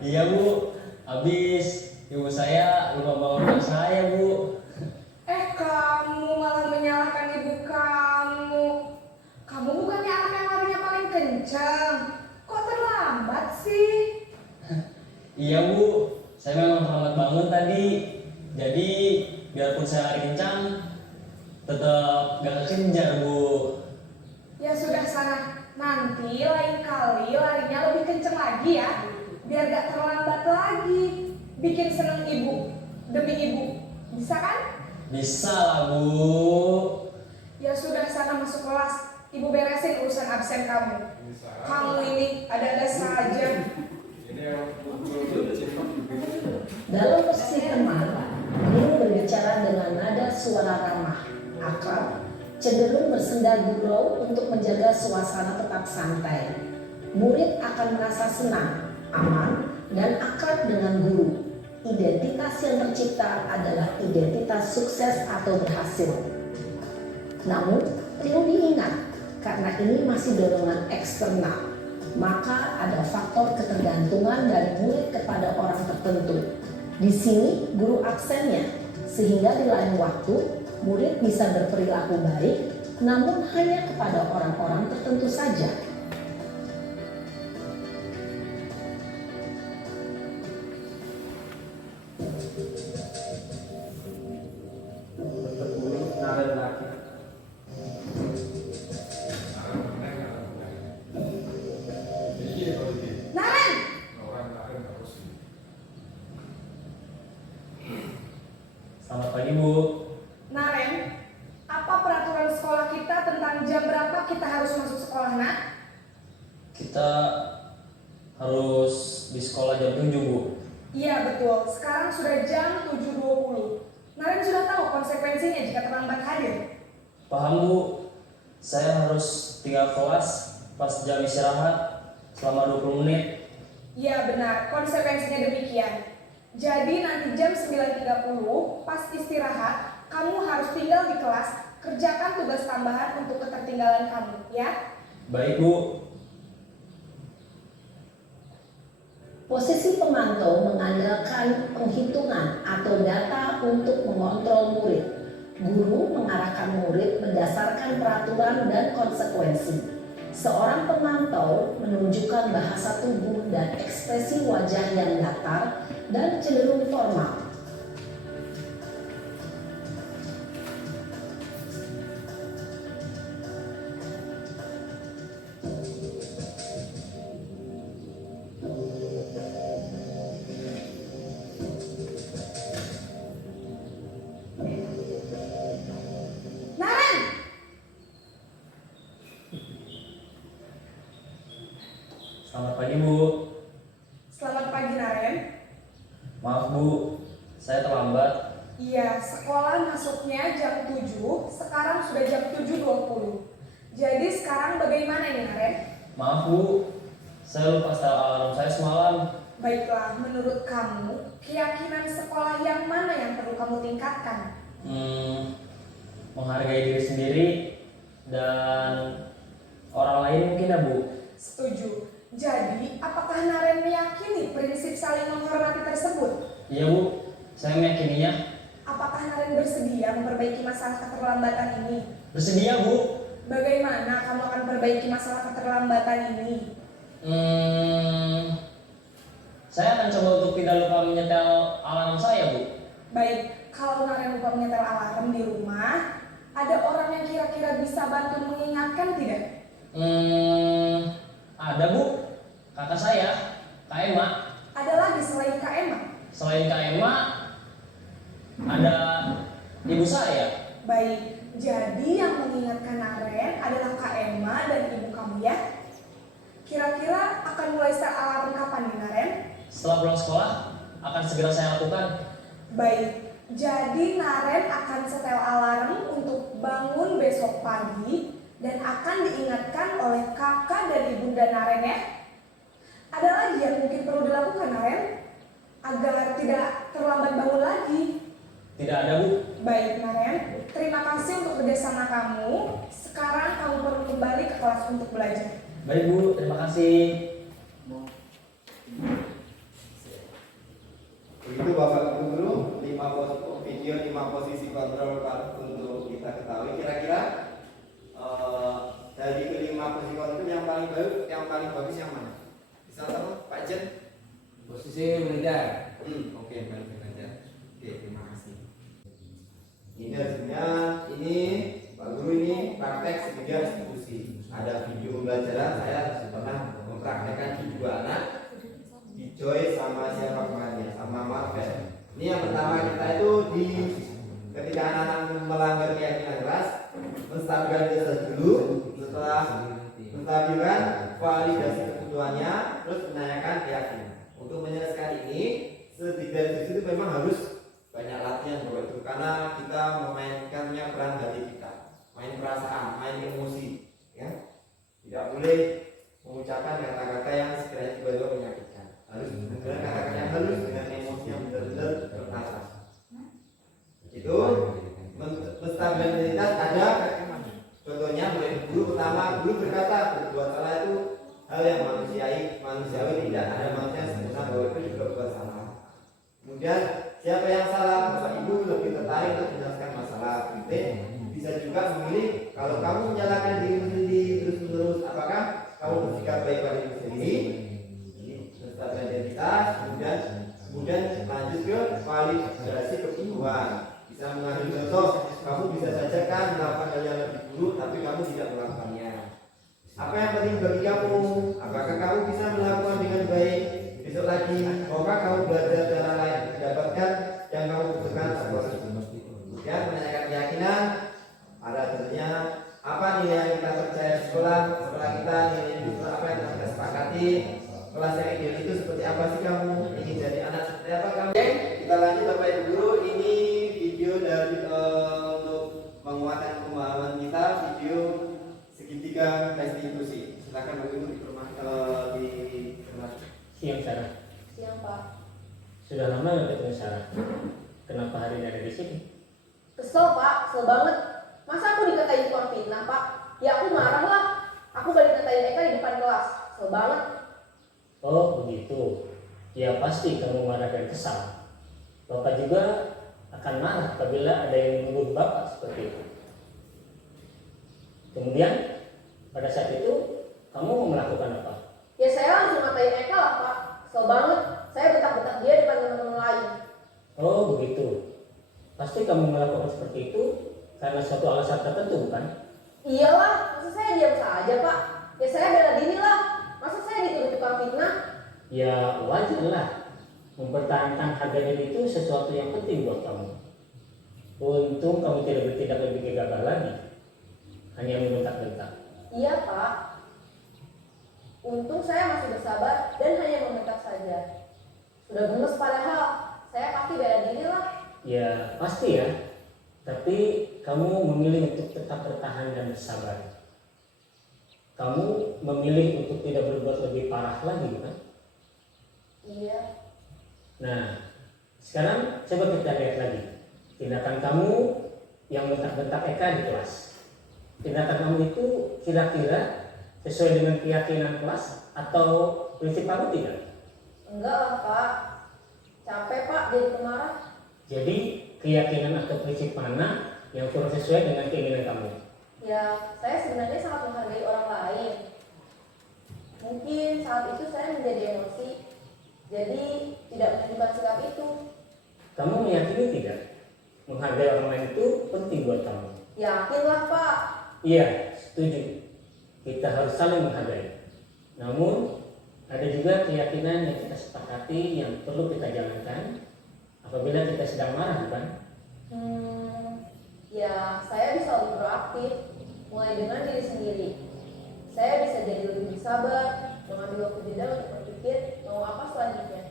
Iya Bu, habis ibu saya lupa bangun saya Bu. Kamu malah menyalahkan ibu kamu. Kamu bukannya anak yang larinya paling kencang. Kok terlambat sih? Iya Bu, saya memang terlambat bangun tadi. Jadi biarpun saya lari kencang, tetap gak kekejar Bu. Ya sudah sana. Nanti lain kali larinya lebih kencang lagi ya. Biar gak terlambat lagi. Bikin seneng ibu. Demi ibu. Bisa kan? Bisa lah Bu. Ya sudah sana masuk kelas. Ibu beresin urusan absen kamu. Kamu ini ada-ada saja. Dalam posisi teman, guru berbicara dengan nada suara ramah, akrab, cenderung bersenda gurau untuk menjaga suasana tetap santai. Murid akan merasa senang, aman, dan akrab dengan guru. Identitas yang tercipta adalah identitas sukses atau berhasil. Namun, perlu diingat, karena ini masih dorongan eksternal, maka ada faktor ketergantungan dari murid kepada orang tertentu. Di sini guru aksennya, sehingga di lain waktu murid bisa berperilaku baik, namun hanya kepada orang-orang tertentu saja. Guru narik lagi. Naren, Selamat pagi Bu. Naren, apa peraturan sekolah kita tentang jam berapa kita harus masuk sekolah nak? Kita harus di sekolah jam 7 Bu. Iya betul, sekarang sudah jam 7.20. Naren sudah tahu konsekuensinya jika terlambat hadir. Paham Bu, saya harus tinggal kelas pas jam istirahat selama 20 menit. Iya benar, konsekuensinya demikian. Jadi nanti jam 9.30 pas istirahat, kamu harus tinggal di kelas, kerjakan tugas tambahan untuk ketertinggalan kamu, ya? Baik Bu. Posisi pemantau mengandalkan penghitungan atau data untuk mengontrol murid. Guru mengarahkan murid berdasarkan peraturan dan konsekuensi. Seorang pemantau menunjukkan bahasa tubuh dan ekspresi wajah yang datar dan cenderung formal. Naren! Selamat pagi Bu. Selamat pagi Naren. Maaf Bu, saya terlambat. Iya, sekolah masuknya jam 7, sekarang sudah jam 7.20. Jadi sekarang bagaimana ini Naren? Maaf Bu, saya lupa setel alarm saya semalam. Baiklah, menurut kamu, keyakinan sekolah yang mana yang perlu kamu tingkatkan? Menghargai diri sendiri dan orang lain mungkin ya Bu. Setuju. Jadi, apakah Naren meyakini prinsip saling menghormati tersebut? Iya Bu, saya meyakininya. Apakah Naren bersedia memperbaiki masalah keterlambatan ini? Bersedia Bu. Bagaimana kamu akan perbaiki masalah keterlambatan ini? Saya akan coba untuk tidak lupa menyetel alarm saya, Bu. Baik, kalau Naren lupa menyetel alarm di rumah, ada orang yang kira-kira bisa bantu mengingatkan tidak? Ada, Bu. Kakak saya, Kak Emma. Ada lagi selain Kak Emma? Selain Kak Emma, ada ibu saya. Baik, jadi yang mengingatkan Naren adalah Kak Emma dan ibu kamu ya? Kira-kira akan mulai start alarm kapan nih Naren? Setelah pulang sekolah, akan segera saya lakukan. Baik, jadi Naren akan setel alarm untuk bangun besok pagi dan akan diingatkan oleh kakak dan ibunda Naren ya. Ada lagi yang mungkin perlu dilakukan Naren agar tidak terlambat bangun lagi. Tidak ada, Bu. Baik Naren, terima kasih untuk kerjasama kamu. Sekarang kamu perlu kembali ke kelas untuk belajar. Baik, Bu. Terima kasih. Begitu Bapak Ibu Guru, 5 posisi kontrol untuk kita ketahui. Kira-kira dari kelima posisi kontrol itu yang paling bagus yang mana? Bisa tahu Pak Jen? Posisi mengejar. Oke, balik mengejar. Oke, terima kasih. Ini hasilnya, ini Pak Guru ini praktek segitiga institusi. Ada video pembelajaran, saya pernah mempraktekkan di 2 anak, di Joy sama siapa kemarin, sama Marvel. Ini yang pertama kita itu ketika anak-anak melanggar keyakinan keras, menstabilkan diri dulu, setelah menstabilkan validasi kebutuhannya, terus menanyakan keyakinan. Untuk menyelesaikan ini, setiga itu memang harus banyak latihan Bapak Ibu, karena kita memainkannya peran hati kita, main perasaan, main emosi, ya. Tidak boleh mengucapkan kata-kata yang sekiranya tiba-tiba menyakitkan. Harus menggunakan kata-kata yang halus dengan emosi yang benar-benar tertata. Itu menstabilitas ada contohnya mulai guru pertama, guru berkata berbuat salah itu hal yang manusiawi, tidak ada manusia yang sempurna bahwa itu juga berbuat salah. Kemudian siapa yang salah, Bapak Ibu lebih tertarik untuk menyelesaikan masalah. Bisa juga memilih kalau kamu menyalahkan diri sendiri terus-menerus, apakah kamu bersikap baik pada diri sendiri, menstabilkan identitas, kemudian lanjut ke validasi kebutuhan. Bisa mengambil contoh, kamu bisa saja kan melakukan hal yang lebih buruk, tapi kamu tidak melakukannya. Apa yang penting bagi kamu? Apakah kamu bisa melakukan dengan baik besok lagi? Maukah kamu belajar cara lain mendapatkan yang kamu butuhkan? Kemudian menanyakan keyakinan. Ada tentunya apa nilai yang kita percaya di sekolah kita, nilai itu apa yang kita sepakati, kelas yang ideal itu seperti apa sih kamu, ingin jadi anak seperti apa kamu? Kita lanjut Bapak Ibu Guru, ini video dari untuk menguatkan pemahaman kita, video segitiga restitusi. Silakan Bapak Ibu di Siang, Sarah. Siang Pak. Sudah lama nggak ketemu Sarah. Kenapa hari ini ada di sini? Kesel Pak, kesel banget. Masa aku dikatain tukang fitnah Pak? Ya aku marah lah. Aku balik ngatain Eka di depan kelas. Kesel banget. Oh begitu. Ya pasti kamu marah dan kesal. Bapak juga akan marah apabila ada yang menuduh Bapak seperti itu. Kemudian pada saat itu kamu mau melakukan apa? Ya saya langsung ngatain Eka lah Pak. Kesel banget. Saya betak-betak dia depan teman-teman lain. Oh begitu. Pasti kamu melakukan seperti itu karena suatu alasan tertentu bukan? Iyalah, masa saya diam saja Pak? Ya saya bela diri lah. Masa saya dituduh tukang fitnah? Ya wajar lah. Mempertahankan harga diri itu sesuatu yang penting buat kamu. Untung kamu tidak bertindak lebih gegabah lagi. Hanya membentak-bentak. Iya Pak. Untung saya masih bersabar dan hanya membentak saja. Sudah gemes padahal. Saya pasti bela diri lah. Ya pasti ya. Tapi kamu memilih untuk tetap bertahan dan bersabar. Kamu memilih untuk tidak berbuat lebih parah lagi bukan? Iya. Nah, sekarang coba kita lihat lagi tindakan kamu yang bentak-bentak Eka di kelas. Tindakan kamu itu kira-kira sesuai dengan keyakinan kelas atau prinsip kamu tidak? Enggak lah Pak. Capek Pak jadi pemarah. Jadi keyakinan atau prinsip mana yang kurang sesuai dengan keinginan kamu? Ya, saya sebenarnya sangat menghargai orang lain. Mungkin saat itu saya menjadi emosi, jadi tidak menunjukkan sikap itu. Kamu meyakini tidak? Menghargai orang lain itu penting buat kamu. Yakinlah Pak. Iya, setuju. Kita harus saling menghargai. Namun, ada juga keyakinan yang kita sepakati yang perlu kita jalankan apabila kita sedang marah, bukan? Ya, saya bisa lebih proaktif, mulai dengan diri sendiri. Saya bisa jadi lebih bersabar, mengambil waktu jeda untuk berpikir mau apa selanjutnya.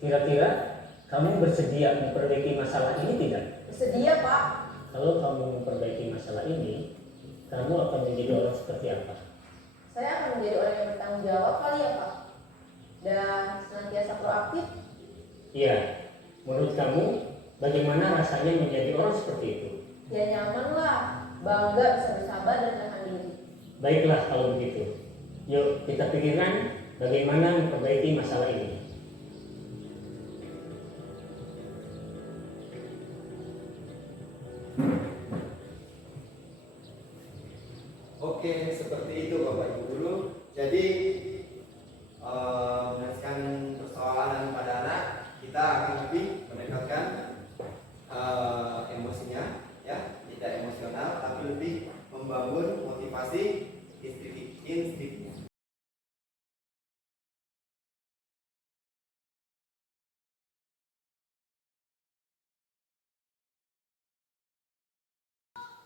Kira-kira kamu bersedia memperbaiki masalah ini tidak? Bersedia Pak. Kalau kamu memperbaiki masalah ini, kamu akan menjadi orang seperti apa? Saya akan menjadi orang yang bertanggung jawab kali ya Pak. Dan senantiasa proaktif. Iya, menurut kamu bagaimana rasanya menjadi orang seperti itu? Ya nyaman lah, bangga bisa bersabar dan tahan diri. Baiklah kalau begitu. Yuk kita pikirkan bagaimana memperbaiki masalah ini. Oke, seperti itu Bapak Ibu Guru. Jadi menyelesaikan persoalan pada anak, kita akan lebih mendekatkan emosinya, ya, tidak emosional, tapi lebih membangun motivasi instingnya.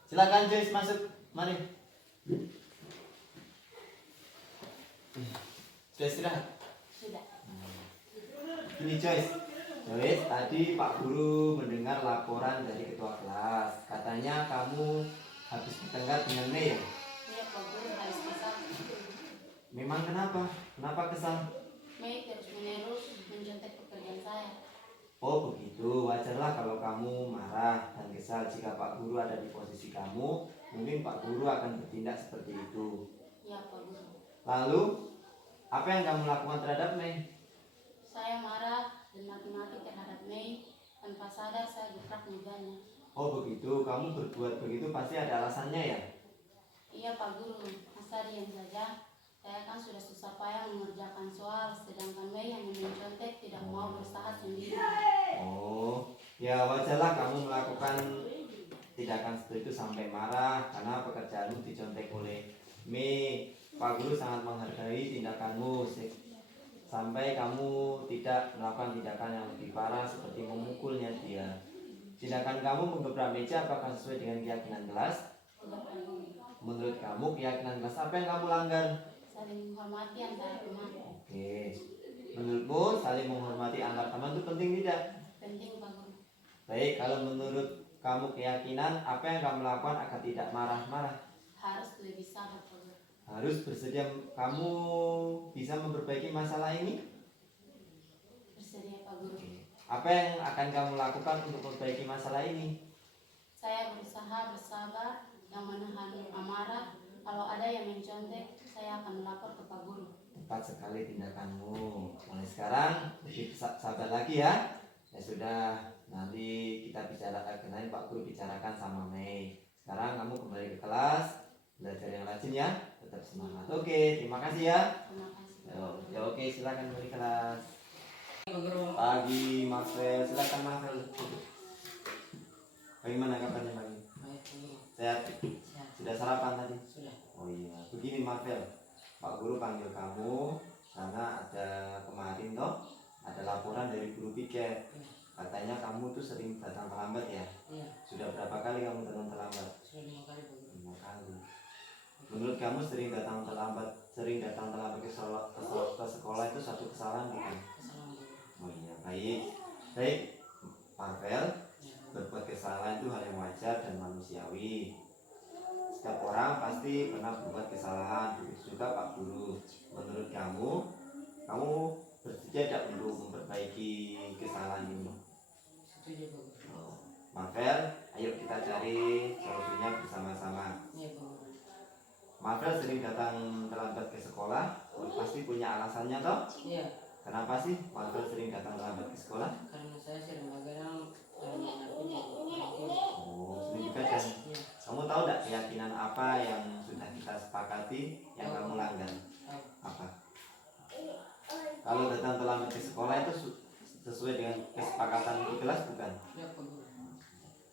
Silakan Joyce masuk, mari. Sudah istirahat? Sudah. Gini Joyce, tadi Pak Guru mendengar laporan dari ketua kelas. Katanya kamu habis bertengkar dengan Mei ya? Iya Pak Guru, harus kesal. Memang kenapa? Kenapa kesal? Mei terus menerus mencontek pekerjaan saya. Oh begitu, wajarlah kalau kamu marah dan kesal. Jika Pak Guru ada di posisi kamu, mungkin Pak Guru akan bertindak seperti itu. Iya Pak Guru. Lalu, apa yang kamu lakukan terhadap Mei? Saya marah dan maki-maki terhadap Mei. Tanpa sadar saya gebrak mejanya. Oh begitu, kamu berbuat begitu pasti ada alasannya ya? Iya Pak Guru, masa diam saja? Saya kan sudah susah payah mengerjakan soal, sedangkan Mei yang mencontek tidak mau berusaha sendiri. Oh, ya wajarlah kamu melakukan tindakan seperti itu sampai marah karena pekerjaanmu dicontek oleh Mei. Pak Guru sangat menghargai tindakanmu sampai kamu tidak melakukan tindakan yang lebih parah seperti memukulnya dia. Tindakan kamu menggebrak meja apakah sesuai dengan keyakinan kelas? Tidak Pak Guru. Menurut kamu keyakinan kelas apa yang kamu langgar? Saling menghormati antara teman. Oke. Menurutmu saling menghormati antar teman itu penting tidak? Penting Pak Guru. Baik, kalau menurut kamu keyakinan apa yang kamu lakukan agar tidak marah-marah? Harus lebih sabar Pak Guru. Harus bersedia. Kamu bisa memperbaiki masalah ini? Bersedia Pak Guru. Apa yang akan kamu lakukan untuk memperbaiki masalah ini? Saya berusaha bersabar, yang menahan amarah. Kalau ada yang mencontek, saya akan melapor ke Pak Guru. Tepat sekali tindakanmu. Mulai sekarang lebih sabar lagi ya. Ya sudah, nanti kita kenalin Pak Guru bicarakan sama Mei. Sekarang kamu kembali ke kelas, belajar yang rajin ya. Tetap semangat. Oke, terima kasih ya. Terima kasih. Ya, oke, silakan kembali kelas. Pagi, Marcel. Silakan Marcel. Bagaimana kabarnya pagi? Sehat? Sudah sarapan tadi? Sudah. Oh iya, begini Marvel, Pak Guru panggil kamu karena ada kemarin toh ada laporan dari guru piket. Katanya kamu tuh sering datang terlambat ya? Iya. Sudah berapa kali kamu datang terlambat? Sudah 5 kali Pak Guru. 5 kali. Menurut kamu sering datang terlambat ke sekolah itu satu kesalahan bukan? Kesalahan Pak Guru. Oh iya, baik. Baik, Marvel, Ya, berbuat kesalahan itu hal yang wajar dan manusiawi. Setiap orang pasti pernah berbuat kesalahan, begitu juga Pak Guru. Menurut kamu bersedia tidak untuk memperbaiki kesalahan ini? setuju Pak Guru. Marvel, ayo kita cari solusinya bersama-sama. Iya Pak Guru. Marvel sering datang terlambat ke sekolah, pasti punya alasannya toh? Iya, Kenapa sih Marvel sering datang terlambat ke sekolah? karena saya sering begadang karena anak ini. Oh, sering begadang. Iya. Kamu Kamu tahu tidak keyakinan apa yang sudah kita sepakati yang kamu langgar? Apa? Kalau datang terlambat ke sekolah itu sesuai dengan kesepakatan di kelas bukan? Ya Pak Guru.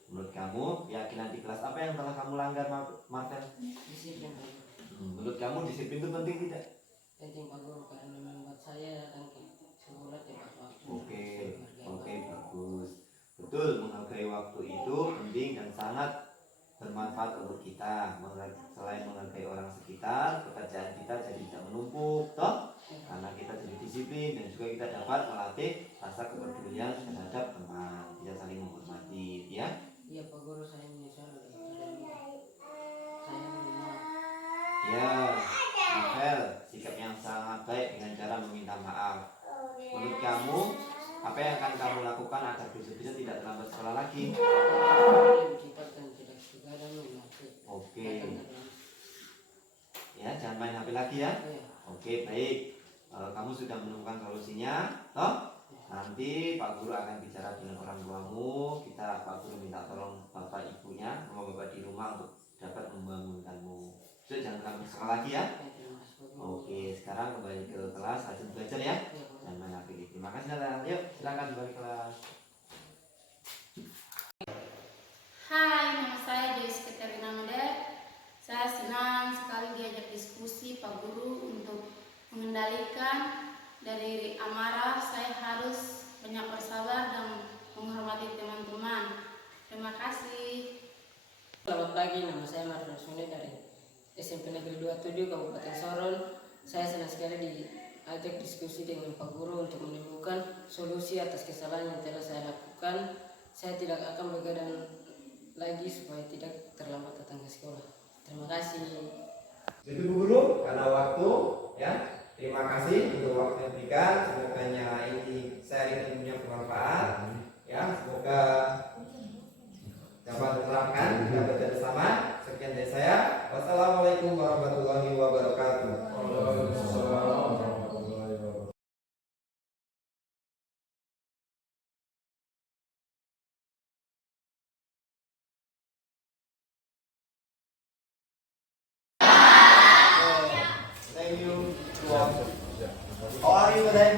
Menurut kamu keyakinan di kelas apa yang telah kamu langgar, Marvel? Disiplin Pak Guru. Menurut kamu disiplin itu penting tidak? Penting Pak Guru karena membuat saya datang ke sekolah tepat waktu. Oke, bagus. Betul, menghargai waktu itu penting dan sangat bermanfaat untuk kita. Selain menghargai orang sekitar, pekerjaan kita jadi tidak menumpuk, toh? Karena kita jadi disiplin dan juga kita dapat melatih rasa kepedulian terhadap teman, kita saling menghormati, ya. Iya Pak Guru, saya menyesal saya meminta. Ya, Novel, sikap yang sangat baik dengan cara meminta maaf. Menurut kamu, apa yang akan kamu lakukan agar besok-besok tidak terlambat sekolah lagi? Cepat dan tidak begadang mengerti. Oke. Ya, jangan main HP lagi ya. Iya. Oke, baik. Kamu sudah menemukan solusinya, toh? Nanti Pak Guru akan bicara dengan orang tuamu. Pak Guru minta tolong bapak ibunya, mama bapak di rumah untuk dapat membangunkanmu. So, jangan terlambat sekolah lagi ya. Terima kasih Pak Guru. Oke, sekarang kembali ke kelas, rajin belajar ya. Iya, Pak Guru. Dan main HP. Terima kasih Nala. Yuk, silakan kembali kelas. Hai, nama saya Joyce Katerina Mede. Saya senang sekali diajak diskusi Pak Guru untuk mengendalikan dari amarah. Saya harus banyak bersabar dan menghormati teman-teman. Terima kasih. Selamat pagi, nama saya Martin Sune dari SMP Negeri 27 Kabupaten Sorong. Saya senang sekali diajak diskusi dengan Pak Guru untuk menemukan solusi atas kesalahan yang telah saya lakukan. Saya tidak akan begadang lagi supaya tidak terlambat datang ke sekolah. Terima kasih. Itu dulu karena waktu ya. Terima kasih untuk waktu yang diberikan. Semoga ini sharing ilmunya bermanfaat. Ya, semoga dapat diterapkan, dapat bersama. Sekian dari saya. Wassalamualaikum warahmatullahi wabarakatuh. Waalaikumsalam warahmatullahi wabarakatuh. Thank you. How are you today?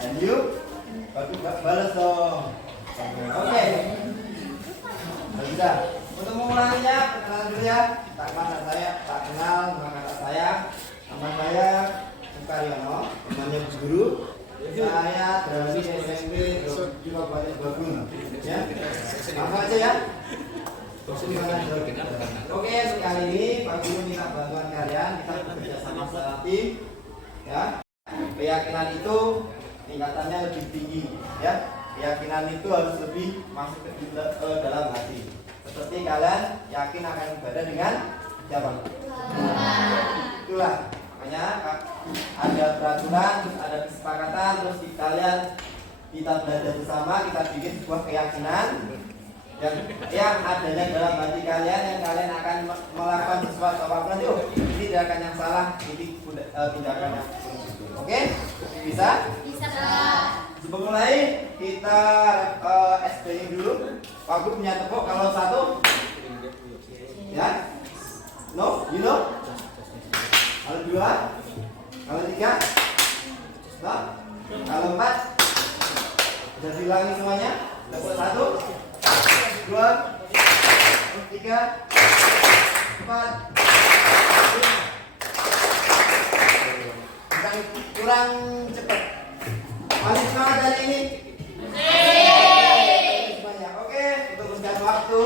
And you? Balas dong. Oke. Sudah. Untuk mengulanginya, perkenalan dulu ya. Tak kenal, nama saya. Nama saya Sukaryono, temannya Bu Guru. Saya berada di SMP di Kabupaten Bandung. Ya. Langsung aja ya. Oke, sekali ini Pak Guru minta bantuan kalian. Kita bekerja sama secara tim, ya. Keyakinan itu tingkatannya lebih tinggi, ya. Keyakinan itu harus lebih masuk ke dalam hati. Seperti kalian yakin akan ibadah dengan siapa? Itulah makanya ada peraturan, terus ada kesepakatan, terus kita belajar bersama, kita bikin sebuah keyakinan yang adanya dalam hati kalian, yang kalian akan melakukan sesuatu apapun itu. Ini tindakan yang salah, ini tindakan yang oke? Bisa? Bisa. Sebelum mulai kita SPI dulu. Pak Guru punya tepuk kalau satu. Ya? No? You know? Kalau dua? Kalau tiga? No? Kalau empat? Sudah diulangi semuanya? Tepuk satu, dua, tiga, empat. Kurang cepat. Paling semangat hari ini. Semuanya. Oke, untuk berjalan waktu.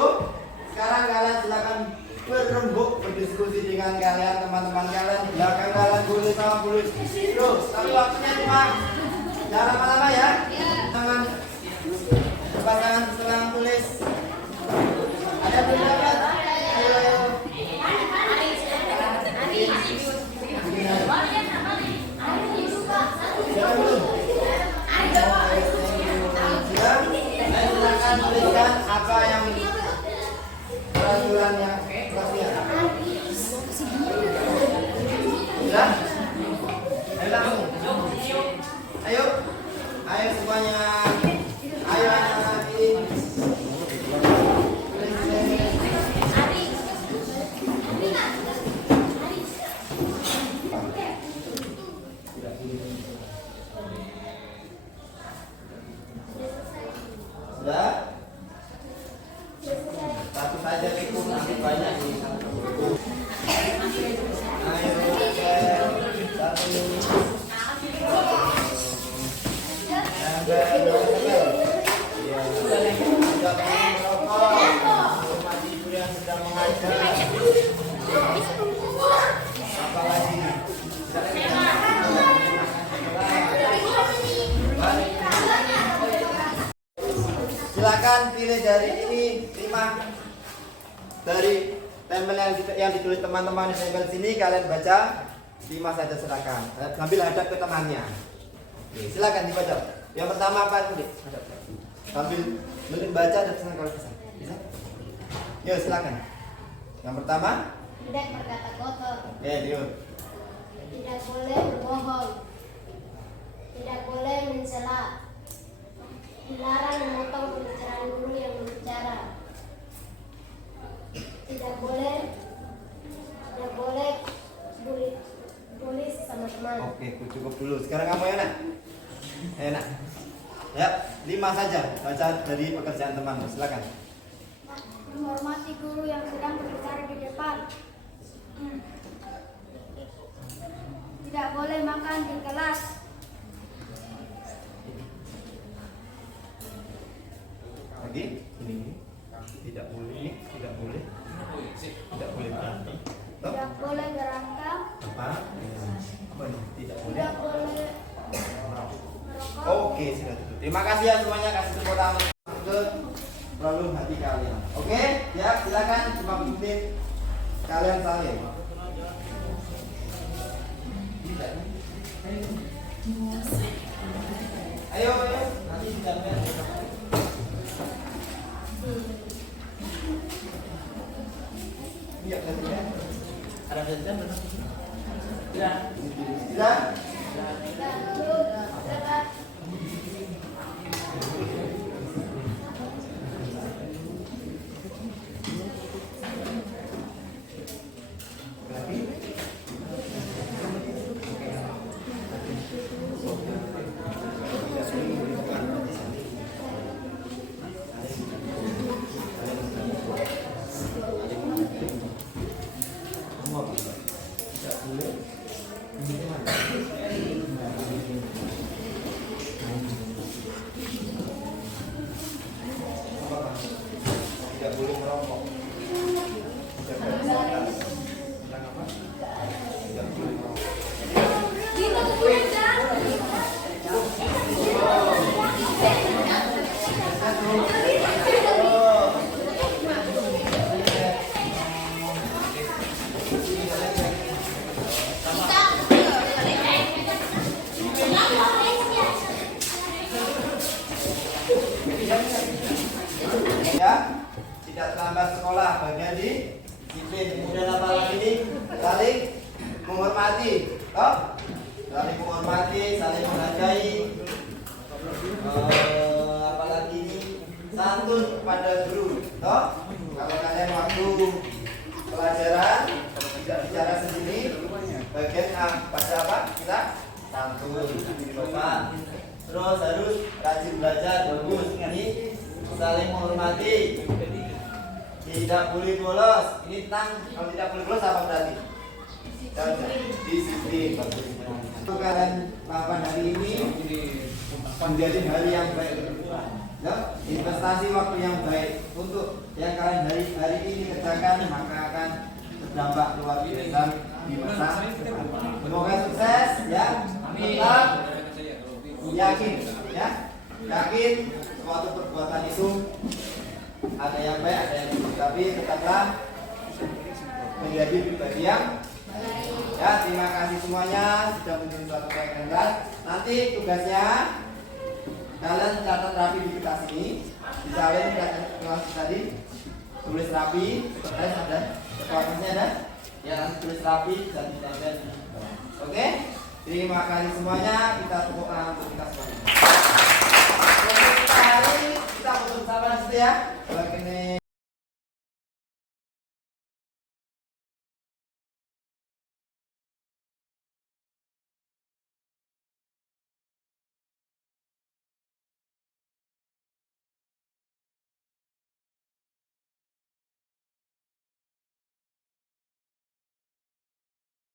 Sekarang kalian silakan berembuk berdiskusi dengan kalian, teman-teman kalian di belakang kalian, boleh sama boleh terus. Tapi waktunya cuma jangan lama-lama ya. Tangan pasangan selang tulis. Ada pendapat? Ayo. Silakan dulu. Silakan tuliskan apa yang peraturan yang pastinya. Sudah? Ayo langsung. Ayo semuanya. Ayo anak-anak ini. memilih dari ini 5 dari tempel yang ditulis teman-teman di tempel sini, kalian baca 5 saja silakan. Sambil hadap ke temannya. Oke, silakan dibaca. Yang pertama apa tadi? Sambil baca dan pesan kalau bisa. Bisa? Yuk silakan. Yang pertama? Tidak berkata kotor. Yuk. Tidak boleh berbohong. Tidak boleh mencela. Dilarang memotong pembicaraan guru yang berbicara. Tidak boleh bully sama teman. Oke, cukup dulu. Sekarang kamu enak? Enak. Ya, 5 saja baca dari pekerjaan temanmu. Silakan. Menghormati guru yang sedang berbicara di depan. Tidak boleh makan di kelas. Lagi? Ini. Tidak boleh. Tidak boleh. Tidak boleh berantem. Tidak boleh berantem. Apa? Apa ini? Tidak boleh. Tidak boleh merokok. Oke, sudah tutup. Terima kasih ya semuanya, kasih tepuk tangan ke relung hati kalian. Oke, ya silakan 5 menit kalian saling. Ayo, nanti sidangnya. Iya, kan? Ada presiden belum? Tidak. Tidak. Tidak boleh merokok. Ya, tidak terlambat sekolah, bagian di disiplin. Kemudian apa lagi nih? Saling menghormati, toh? Saling menghormati, saling menghargai. Apa lagi nih? Santun kepada guru, toh? Kalau kalian waktu pelajaran tidak bicara sendiri, bagian pada apa? Kita santun, sopan. Terus harus rajin belajar, bagus. Ini saling menghormati, tidak boleh bolos. Ini tentang kalau tidak boleh bolos apa berarti? Disiplin. Untuk kalian lakukan hari ini menjadi hari yang baik, ya? Investasi waktu yang baik untuk yang kalian hari ini kerjakan, maka akan berdampak luar biasa di masa depan. Semoga sukses, ya. Tetap yakin, ya. Yakin suatu perbuatan itu ada yang baik, ada yang buruk, tapi tetaplah menjadi pribadi yang ya. Terima kasih semuanya sudah menjadi suatu kebaikan. Nanti tugasnya kalian catat rapi di kertas ini, disalin kelas tadi, tulis rapi, kertas ada, kertasnya ada, ya nanti tulis rapi dan ditempel. Oke, terima kasih semuanya. Kita tepuk tangan untuk kita semua.